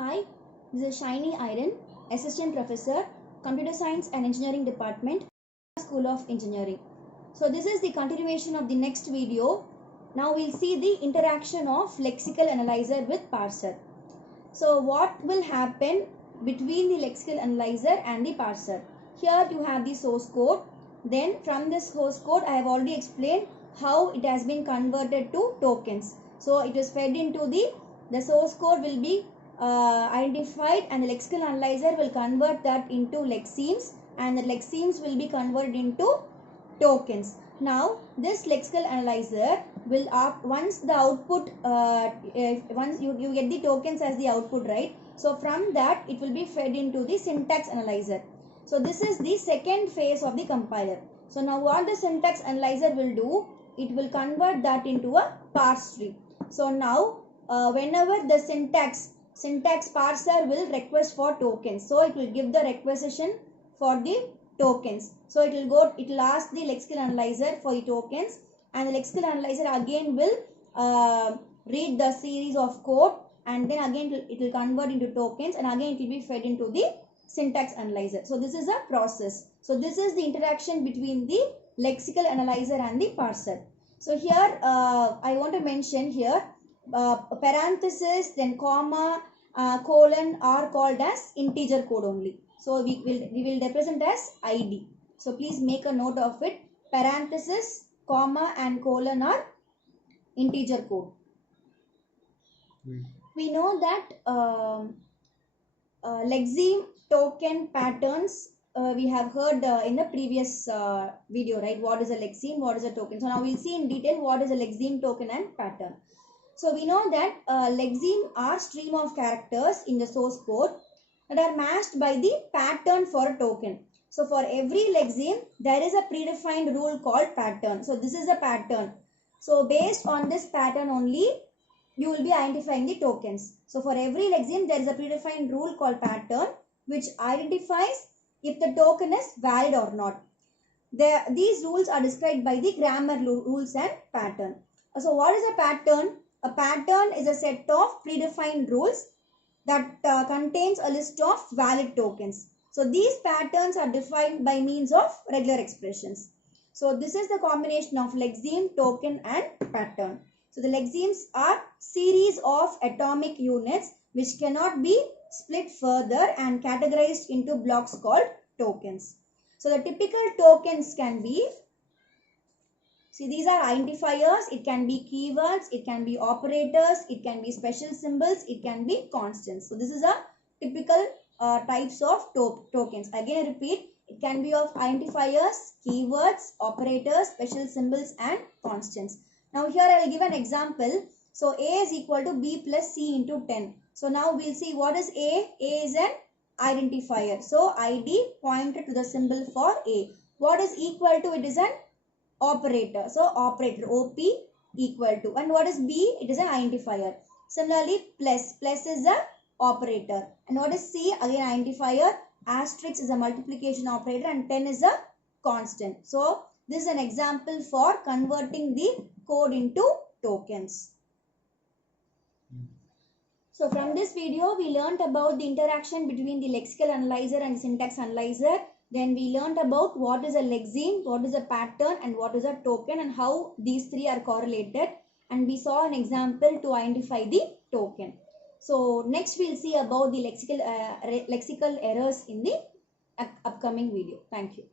Hi, this is Shiny Iron, Assistant Professor, Computer Science and Engineering Department, School of Engineering. So this is the continuation of the next video. Now we'll see the interaction of lexical analyzer with parser. So what will happen between the lexical analyzer and the parser? Here you have the source code. Then from this source code I have already explained how it has been converted to tokens. So it is fed into the source code will be identified, and the lexical analyzer will convert that into lexemes, and the lexemes will be converted into tokens. Now this lexical analyzer will once the output once you get the tokens as the output, right? So from that it will be fed into the syntax analyzer. So this is the second phase of the compiler. So now what the syntax analyzer will do, it will convert that into a parse tree. So now whenever the syntax parser will request for tokens, so it will give the requisition for the tokens. So it will ask the lexical analyzer for the tokens, and the lexical analyzer again will read the series of code, and then again it will convert into tokens, and again it will be fed into the syntax analyzer. So this is a process. So this is the interaction between the lexical analyzer and the parser. So here I want to mention here parenthesis, then comma, colon are called as integer code only. So we will represent as ID. So please make a note of it. Parenthesis, comma and colon are integer code. We know that lexeme token patterns we have heard in the previous video, right? What is a lexeme, what is a token? So now we'll see in detail what is a lexeme, token and pattern. So we know that lexeme are stream of characters in the source code that are matched by the pattern for a token. So for every lexeme there is a predefined rule called pattern. So this is a pattern. So based on this pattern only you will be identifying the tokens. So for every lexeme there is a predefined rule called pattern which identifies if the token is valid or not. These rules are described by the grammar rules and pattern. So what is a pattern? A pattern is a set of predefined rules that contains a list of valid tokens. So these patterns are defined by means of regular expressions. So this is the combination of lexeme, token and pattern. So the lexemes are series of atomic units which cannot be split further and categorized into blocks called tokens. So the typical tokens can be, see, these are identifiers, it can be keywords, it can be operators, it can be special symbols, it can be constants. So this is a typical types of tokens. Again I repeat, it can be of identifiers, keywords, operators, special symbols and constants. Now here I will give an example. So A is equal to B plus C into 10. So now we'll see what is A. A is an identifier. So ID pointed to the symbol for A. What is equal to? It is an operator. So operator, OP equal to. And what is B? It is an identifier. Similarly plus is a operator. And what is C? Again identifier. Asterisk is a multiplication operator and 10 is a constant. So this is an example for converting the code into tokens. So from this video we learnt about the interaction between the lexical analyzer and syntax analyzer. Then we learnt about what is a lexeme, what is a pattern and what is a token, and how these three are correlated. And we saw an example to identify the token. So next we'll see about the lexical errors in the upcoming video. Thank you.